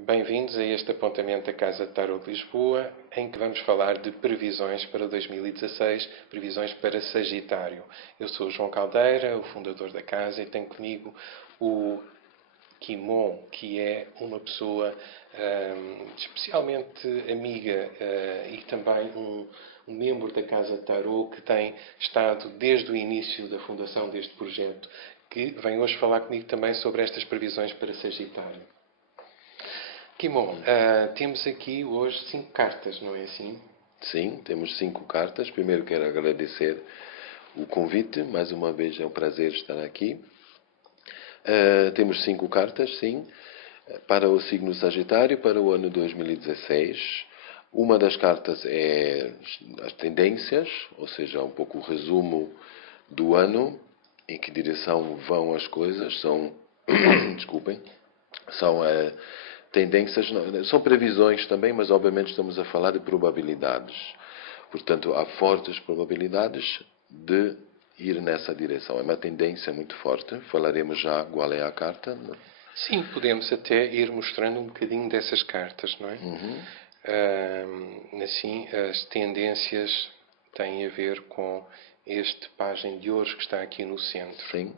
Bem-vindos a este apontamento da Casa de Tarot de Lisboa, em que vamos falar de previsões para 2016, previsões para Sagitário. Eu sou o João Caldeira, o fundador da casa, e tenho comigo o Kimon, que é uma pessoa especialmente amiga e também um membro da Casa de Tarot que tem estado desde o início da fundação deste projeto, que vem hoje falar comigo também sobre estas previsões para Sagitário. Kimon, temos aqui hoje 5 cartas, não é assim? Sim, temos 5 cartas. Primeiro quero agradecer o convite. Mais uma vez é um prazer estar aqui. Temos 5 cartas, sim, para o signo Sagitário para o ano 2016. Uma das cartas é as tendências, ou seja, um pouco o resumo do ano, em que direção vão as coisas. São, desculpem, são tendências, são previsões também, mas obviamente estamos a falar de probabilidades. Portanto, há fortes probabilidades de ir nessa direção. É uma tendência muito forte. Falaremos já qual é a carta. Sim, podemos até ir mostrando um bocadinho dessas cartas, não é? Assim, as tendências têm a ver com este pajem de ouros que está aqui no centro. Sim.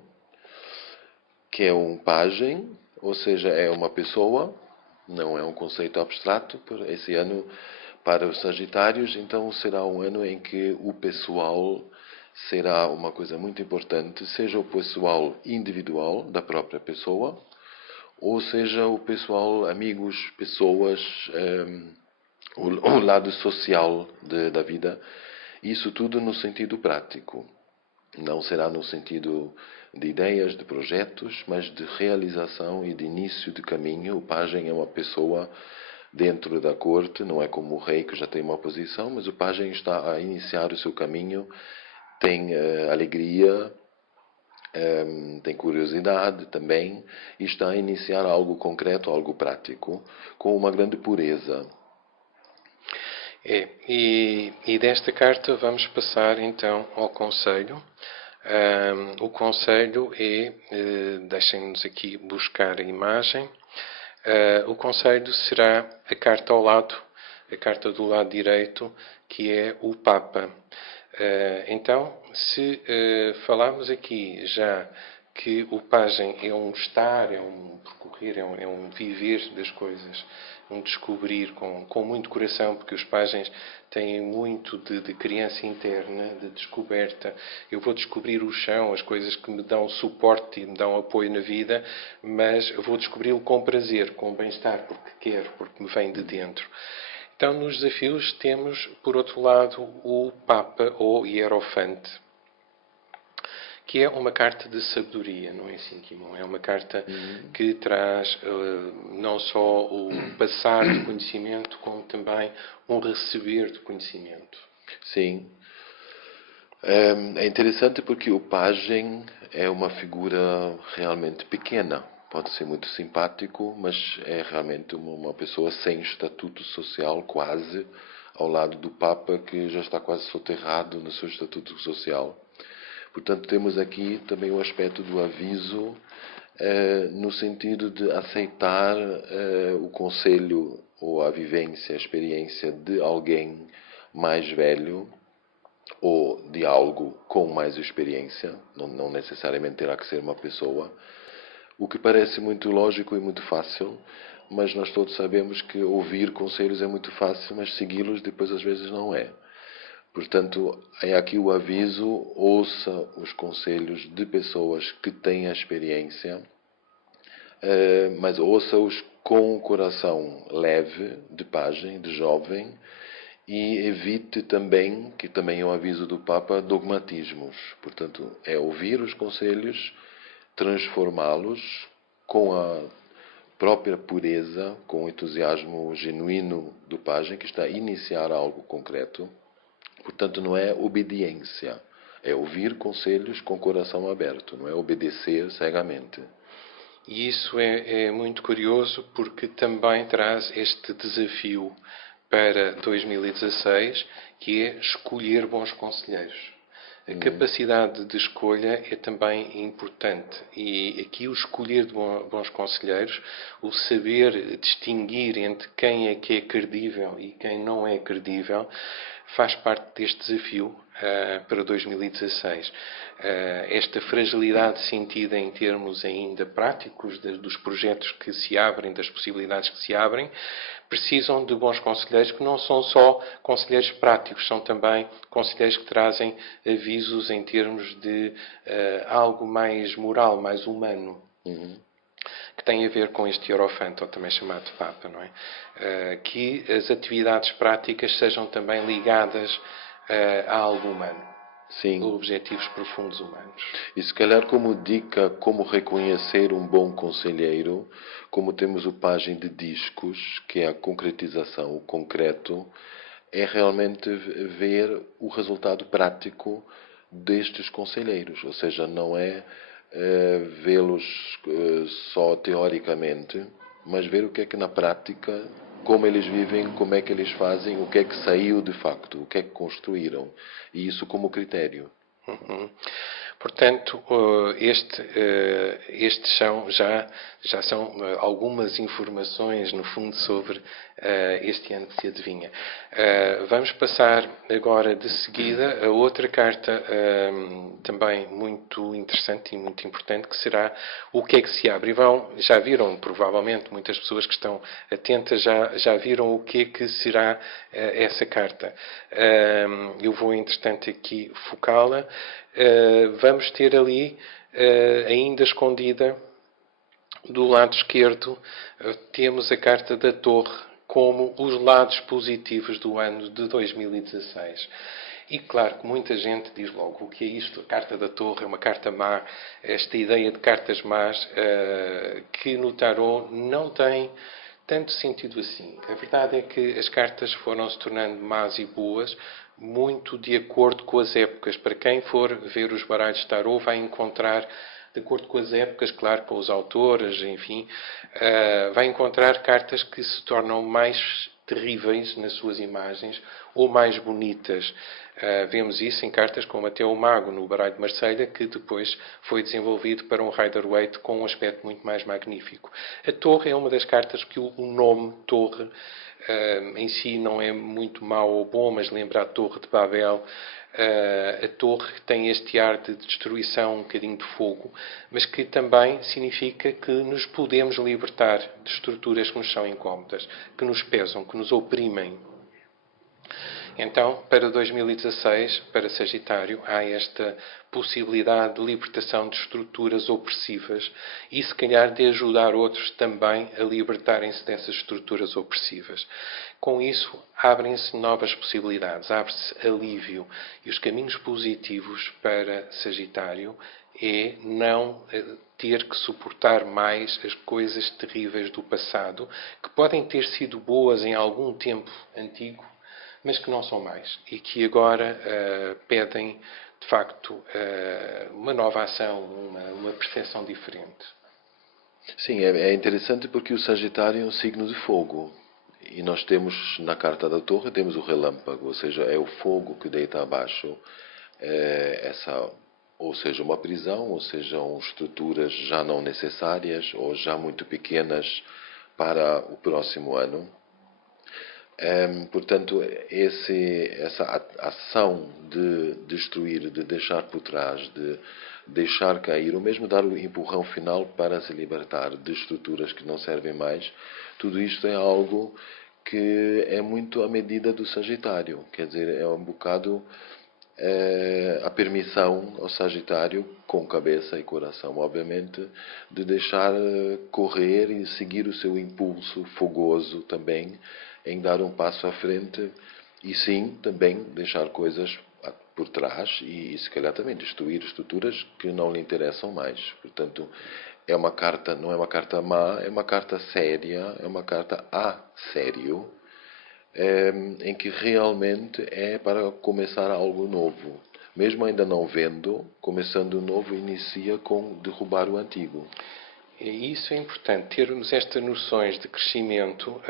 Que é um pajem, ou seja, é uma pessoa, não é um conceito abstrato. Por esse ano, para os Sagitários, então será um ano em que o pessoal será uma coisa muito importante, seja o pessoal individual da própria pessoa, ou seja o pessoal, amigos, pessoas, o lado social da vida. Isso tudo no sentido prático. Não será no sentido de ideias, de projetos, mas de realização e de início de caminho. O pajem é uma pessoa dentro da corte, não é como o rei que já tem uma posição, mas o pajem está a iniciar o seu caminho, tem alegria, tem curiosidade também, e está a iniciar algo concreto, algo prático, com uma grande pureza. E desta carta vamos passar então ao conselho. O conselho é, deixem-nos aqui buscar a imagem, o conselho será a carta ao lado, a carta do lado direito, que é o Papa. Então, se falarmos aqui já que o pajem é um estar, é um percorrer, é um viver das coisas, um descobrir com muito coração, porque os pajens têm muito de criança interna, de descoberta. Eu vou descobrir o chão, as coisas que me dão suporte e me dão apoio na vida, mas eu vou descobri-lo com prazer, com bem-estar, porque quero, porque me vem de dentro. Então, nos desafios temos, por outro lado, o Papa ou Hierofante, que é uma carta de sabedoria, não é assim, Kimon? É uma carta que traz não só o passar de conhecimento, como também um receber de conhecimento. Sim. É interessante porque o pajem é uma figura realmente pequena. Pode ser muito simpático, mas é realmente uma pessoa sem estatuto social, quase, ao lado do Papa, que já está quase soterrado no seu estatuto social. Portanto, temos aqui também o aspecto do aviso, no sentido de aceitar o conselho ou a vivência, a experiência de alguém mais velho ou de algo com mais experiência, não necessariamente terá que ser uma pessoa, o que parece muito lógico e muito fácil, mas nós todos sabemos que ouvir conselhos é muito fácil, mas segui-los depois às vezes não é. Portanto, é aqui o aviso: ouça os conselhos de pessoas que têm a experiência, mas ouça-os com o coração leve, de pajem, de jovem, e evite também, que também é um aviso do Papa, dogmatismos. Portanto, é ouvir os conselhos, transformá-los com a própria pureza, com o entusiasmo genuíno do pajem, que está a iniciar algo concreto. Portanto, não é obediência, é ouvir conselhos com o coração aberto, não é obedecer cegamente. E isso é muito curioso porque também traz este desafio para 2016, que é escolher bons conselheiros. A capacidade de escolha é também importante e aqui o escolher de bons conselheiros, o saber distinguir entre quem é que é credível e quem não é credível, faz parte deste desafio para 2016. Esta fragilidade sentida em termos ainda práticos dos projetos que se abrem, das possibilidades que se abrem, precisam de bons conselheiros que não são só conselheiros práticos, são também conselheiros que trazem avisos em termos de algo mais moral, mais humano. Que tem a ver com este Hierofanto, ou também chamado Papa, não é? Que as atividades práticas sejam também ligadas a algo humano. Sim. Objetivos profundos humanos. E se calhar como dica, como reconhecer um bom conselheiro, como temos o página de discos, que é a concretização, o concreto, é realmente ver o resultado prático destes conselheiros. Ou seja, não é vê-los só teoricamente, mas ver o que é que na prática, como eles vivem, como é que eles fazem, o que é que saiu de facto, o que é que construíram. E isso como critério. Portanto, estes já são algumas informações, no fundo, sobre este ano que se adivinha. Vamos passar agora, de seguida, a outra carta também muito interessante e muito importante, que será o que é que se abre. E já viram, provavelmente, muitas pessoas que estão atentas já viram o que é que será essa carta. Eu vou, entretanto, aqui focá-la. Vamos ter ali, ainda escondida, do lado esquerdo, temos a carta da Torre como os lados positivos do ano de 2016. E claro que muita gente diz logo: o que é isto? A carta da Torre é uma carta má. Esta ideia de cartas más que no tarot não tem tanto sentido assim. A verdade é que as cartas foram se tornando más e boas muito de acordo com as épocas. Para quem for ver os baralhos de tarot vai encontrar, de acordo com as épocas, claro, com os autores, enfim, vai encontrar cartas que se tornam mais terríveis nas suas imagens ou mais bonitas. Vemos isso em cartas como até o Mago no baralho de Marselha, que depois foi desenvolvido para um Rider-Waite com um aspecto muito mais magnífico. A Torre é uma das cartas que o nome Torre em si não é muito mau ou bom, mas lembra a Torre de Babel. A torre tem este ar de destruição, um bocadinho de fogo, mas que também significa que nos podemos libertar de estruturas que nos são incómodas, que nos pesam, que nos oprimem. Então, para 2016, para Sagitário, há esta possibilidade de libertação de estruturas opressivas e, se calhar, de ajudar outros também a libertarem-se dessas estruturas opressivas. Com isso, abrem-se novas possibilidades, abre-se alívio. E os caminhos positivos para Sagitário é não ter que suportar mais as coisas terríveis do passado, que podem ter sido boas em algum tempo antigo, mas que não são mais e que agora pedem, de facto, uma nova ação, uma percepção diferente. Sim, é interessante porque o Sagitário é um signo de fogo. E nós temos, na carta da Torre, temos o relâmpago, ou seja, é o fogo que deita abaixo ou seja, uma prisão, ou sejam estruturas já não necessárias ou já muito pequenas para o próximo ano. Portanto, essa ação de destruir, de deixar por trás, de deixar cair, ou mesmo dar o empurrão final para se libertar de estruturas que não servem mais, tudo isto é algo que é muito à medida do Sagitário. Quer dizer, é um bocado a permissão ao Sagitário, com cabeça e coração, obviamente, de deixar correr e seguir o seu impulso fogoso também, em dar um passo à frente e sim, também deixar coisas por trás e se calhar também destruir estruturas que não lhe interessam mais. Portanto, é uma carta, não é uma carta má, é uma carta séria, é uma carta a sério, em que realmente é para começar algo novo. Mesmo ainda não vendo, começando o novo inicia com derrubar o antigo. E isso é importante, termos estas noções de crescimento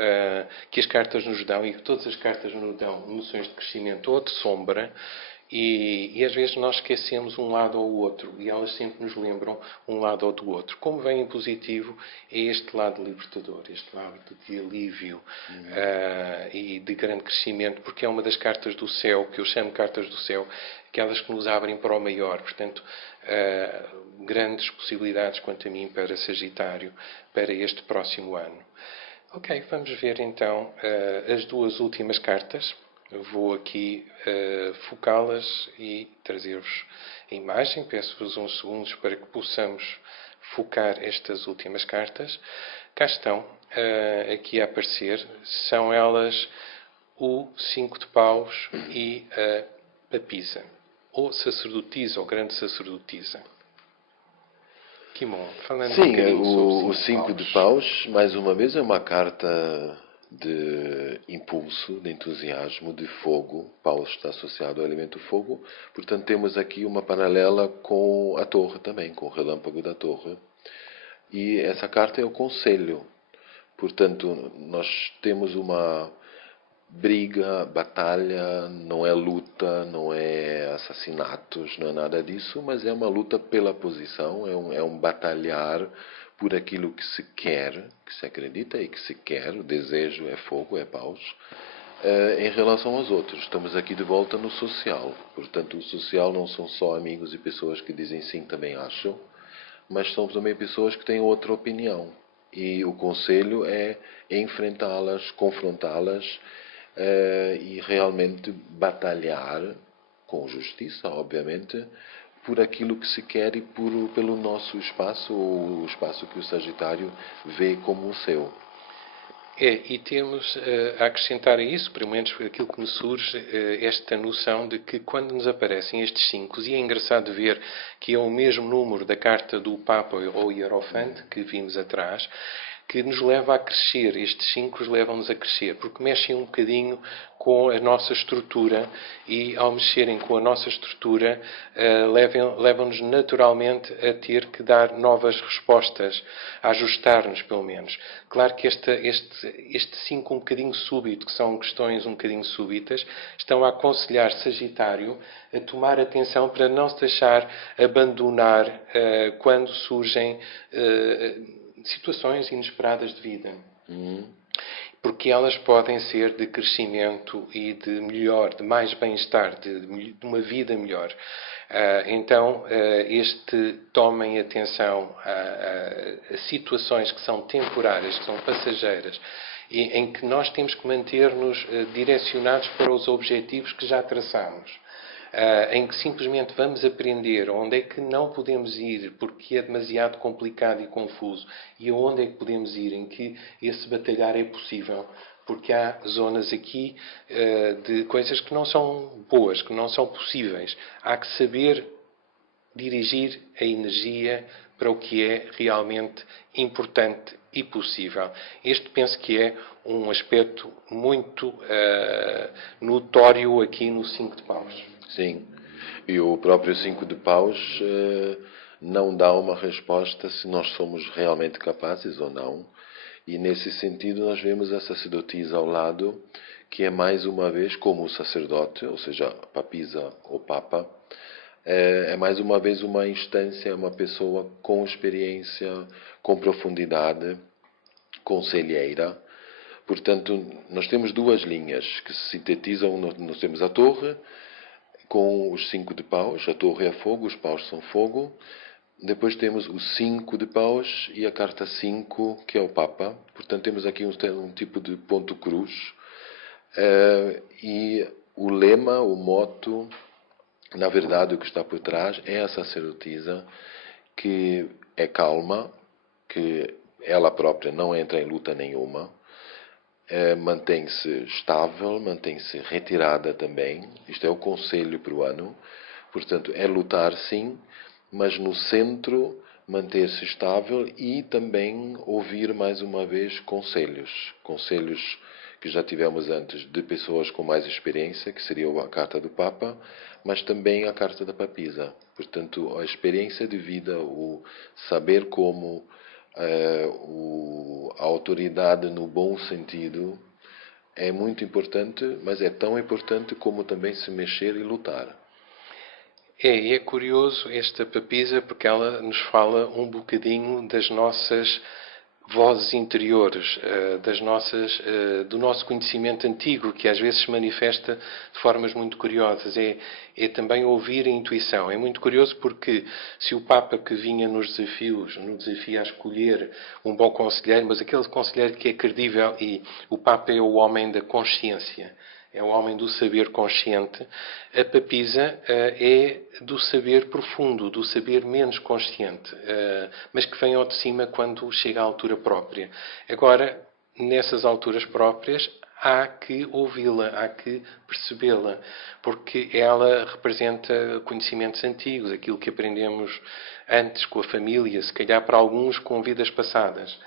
que as cartas nos dão e que todas as cartas nos dão noções de crescimento ou de sombra. E às vezes nós esquecemos um lado ou o outro, e elas sempre nos lembram um lado ou do outro. Como vem em positivo, é este lado libertador, este lado de alívio e de grande crescimento, porque é uma das cartas do céu, que eu chamo cartas do céu, aquelas que nos abrem para o maior. Portanto, grandes possibilidades, quanto a mim, para Sagitário, para este próximo ano. Ok, vamos ver então as duas últimas cartas. Eu vou aqui focá-las e trazer-vos a imagem. Peço-vos uns segundos para que possamos focar estas últimas cartas. Cá estão, aqui a aparecer. São elas o 5 de paus e a papisa. Ou sacerdotisa, ou grande sacerdotisa. Kimon, falando um Sim, bocadinho sobre o 5 de paus, mais uma vez, é uma carta de impulso, de entusiasmo, de fogo. Paus está associado ao elemento fogo. Portanto, temos aqui uma paralela com a torre também, com o relâmpago da torre. E essa carta é o conselho. Portanto, nós temos uma briga, batalha, não é luta, não é assassinatos, não é nada disso, mas é uma luta pela posição, é um batalhar por aquilo que se quer, que se acredita e que se quer, o desejo é fogo, é paus, em relação aos outros. Estamos aqui de volta no social, portanto o social não são só amigos e pessoas que dizem sim, também acham, mas são também pessoas que têm outra opinião. E o conselho é enfrentá-las, confrontá-las e realmente batalhar com justiça, obviamente, por aquilo que se quer e pelo nosso espaço, ou o espaço que o Sagitário vê como o seu. E temos a acrescentar a isso, pelo menos aquilo que me surge, esta noção de que quando nos aparecem estes 5, e é engraçado ver que é o mesmo número da carta do Papa ou Hierofante que vimos atrás, que nos leva a crescer, estes 5 levam-nos a crescer, porque mexem um bocadinho com a nossa estrutura e, ao mexerem com a nossa estrutura, levam-nos naturalmente a ter que dar novas respostas, a ajustar-nos, pelo menos. Claro que este 5 um bocadinho súbito, que são questões um bocadinho súbitas, estão a aconselhar Sagitário a tomar atenção para não se deixar abandonar quando surgem situações inesperadas de vida. Porque elas podem ser de crescimento e de melhor, de mais bem-estar, de uma vida melhor. Então, tomem atenção a situações que são temporárias, que são passageiras, em que nós temos que manter-nos direcionados para os objetivos que já traçamos. Em que simplesmente vamos aprender onde é que não podemos ir porque é demasiado complicado e confuso e aonde é que podemos ir, em que esse batalhar é possível, porque há zonas aqui de coisas que não são boas, que não são possíveis. Há que saber dirigir a energia para o que é realmente importante e possível. Este penso que é um aspecto muito notório aqui no 5 de paus. Sim, e o próprio 5 de paus não dá uma resposta se nós somos realmente capazes ou não. E nesse sentido nós vemos a sacerdotisa ao lado, que é mais uma vez como o sacerdote, ou seja, papisa ou papa, é mais uma vez uma instância, uma pessoa com experiência, com profundidade, conselheira. Portanto, nós temos duas linhas que se sintetizam. Nós temos a torre, com os 5 de paus. A torre é fogo, os paus são fogo. Depois temos o 5 de paus e a carta 5, que é o Papa. Portanto, temos aqui um tipo de ponto cruz. E o lema, o moto, na verdade, o que está por trás é a sacerdotisa, que é calma, que ela própria não entra em luta nenhuma, mantém-se estável, mantém-se retirada também. Isto é o conselho para o ano. Portanto, é lutar sim, mas no centro manter-se estável e também ouvir mais uma vez conselhos. Conselhos que já tivemos antes de pessoas com mais experiência, que seria a carta do Papa, mas também a carta da papisa. Portanto, a experiência de vida, o saber como a autoridade no bom sentido é muito importante, mas é tão importante como também se mexer e lutar. É curioso esta papisa porque ela nos fala um bocadinho das nossas vozes interiores, do nosso conhecimento antigo, que às vezes se manifesta de formas muito curiosas. É também ouvir a intuição. É muito curioso porque se o Papa que vinha nos desafios, nos desafia a escolher um bom conselheiro, mas aquele conselheiro que é credível, e o Papa é o homem da consciência, é o homem do saber consciente. A papisa é do saber profundo, do saber menos consciente, mas que vem ao de cima quando chega à altura própria. Agora, nessas alturas próprias, há que ouvi-la, há que percebê-la, porque ela representa conhecimentos antigos, aquilo que aprendemos antes com a família, se calhar para alguns com vidas passadas.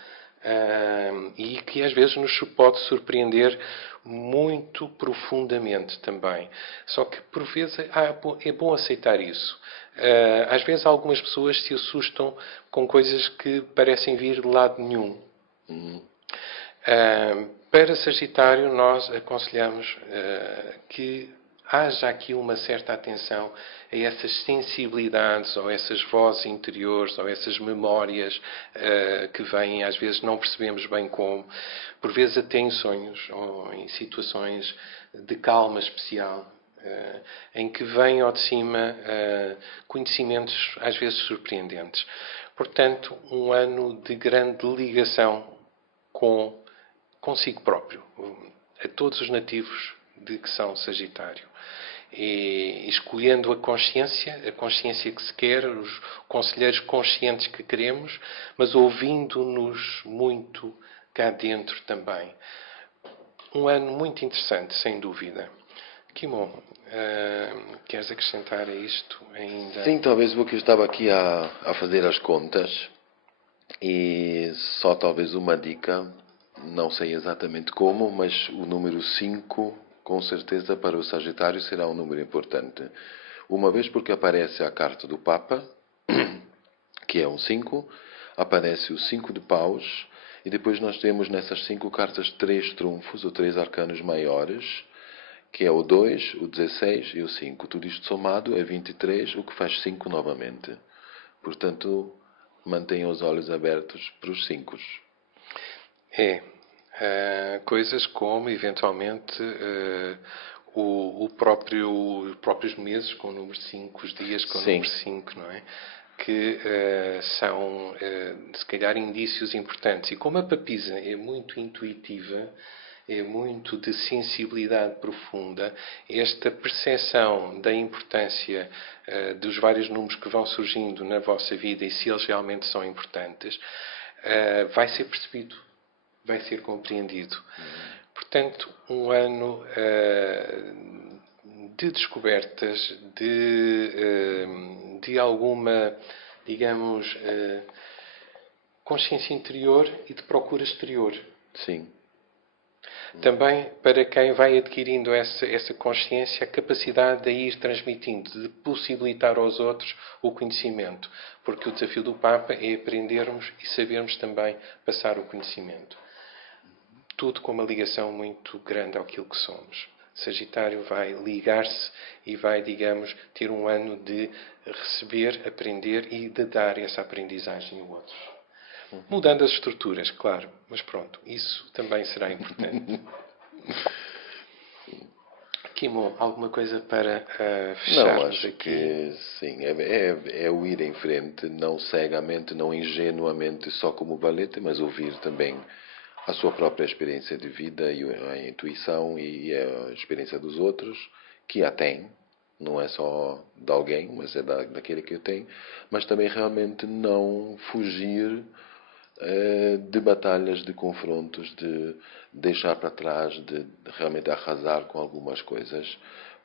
E que às vezes nos pode surpreender muito profundamente também. Só que por vezes é bom aceitar isso. Às vezes algumas pessoas se assustam com coisas que parecem vir de lado nenhum. Para Sagitário, nós aconselhamos que haja aqui uma certa atenção a essas sensibilidades, ou essas vozes interiores, ou essas memórias que vêm, às vezes não percebemos bem como, por vezes até em sonhos, ou em situações de calma especial, em que vêm ao de cima conhecimentos às vezes surpreendentes. Portanto, um ano de grande ligação consigo próprio, a todos os nativos de que são Sagitário. E escolhendo a consciência que se quer, os conselheiros conscientes que queremos, mas ouvindo-nos muito cá dentro também. Um ano muito interessante, sem dúvida. Kimon, queres acrescentar a isto ainda? Sim, talvez porque eu estava aqui a fazer as contas e só talvez uma dica, não sei exatamente como, mas o número 5, com certeza para o Sagitário será um número importante. Uma vez porque aparece a carta do Papa, que é um 5, aparece o 5 de paus, e depois nós temos nessas 5 cartas 3 trunfos, ou 3 arcanos maiores, que é o 2, o 16 e o 5. Tudo isto somado é 23, o que faz 5 novamente. Portanto, mantenham os olhos abertos para os 5. Coisas como, eventualmente, os próprios meses com o número 5, os dias com o número 5, não é? Que são, se calhar, indícios importantes. E como a papisa é muito intuitiva, é muito de sensibilidade profunda, esta percepção da importância dos vários números que vão surgindo na vossa vida e se eles realmente são importantes, vai ser percebido, vai ser compreendido. Portanto, um ano de descobertas, de alguma, digamos, consciência interior e de procura exterior. Sim. Também para quem vai adquirindo essa consciência, a capacidade de ir transmitindo, de possibilitar aos outros o conhecimento. Porque o desafio do Papa é aprendermos e sabermos também passar o conhecimento. Tudo com uma ligação muito grande àquilo que somos. Sagitário vai ligar-se e vai, digamos, ter um ano de receber, aprender e de dar essa aprendizagem a outros. Mudando as estruturas, claro, mas pronto, isso também será importante. Kimon, alguma coisa para fecharmos Não, acho aqui? que sim, é o ir em frente, não cegamente, não ingenuamente só como valete, mas ouvir também a sua própria experiência de vida e a intuição e a experiência dos outros, que a tem, não é só de alguém, mas é daquele que eu tenho, mas também realmente não fugir de batalhas, de confrontos, de deixar para trás, de realmente arrasar com algumas coisas,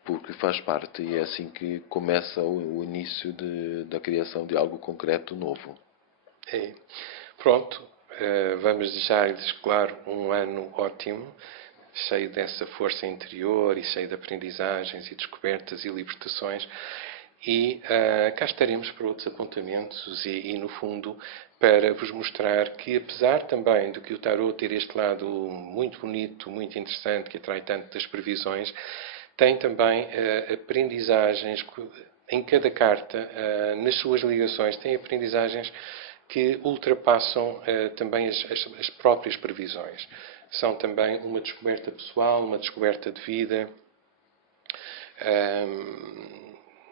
porque faz parte e é assim que começa o início da criação de algo concreto novo. Pronto, vamos desejar-lhes, claro, um ano ótimo, cheio dessa força interior e cheio de aprendizagens e descobertas e libertações. E cá estaremos para outros apontamentos e, no fundo, para vos mostrar que, apesar também de que o tarot ter este lado muito bonito, muito interessante, que atrai tanto das previsões, tem também aprendizagens, em cada carta, nas suas ligações, tem aprendizagens que ultrapassam também as próprias previsões. São também uma descoberta pessoal, uma descoberta de vida.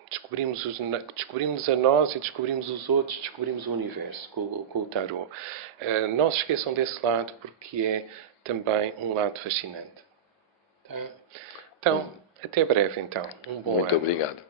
Descobrimos a nós e descobrimos os outros, descobrimos o universo com o tarot. Não se esqueçam desse lado, porque é também um lado fascinante. Tá? Então, até breve então. Um bom Muito ano. obrigado.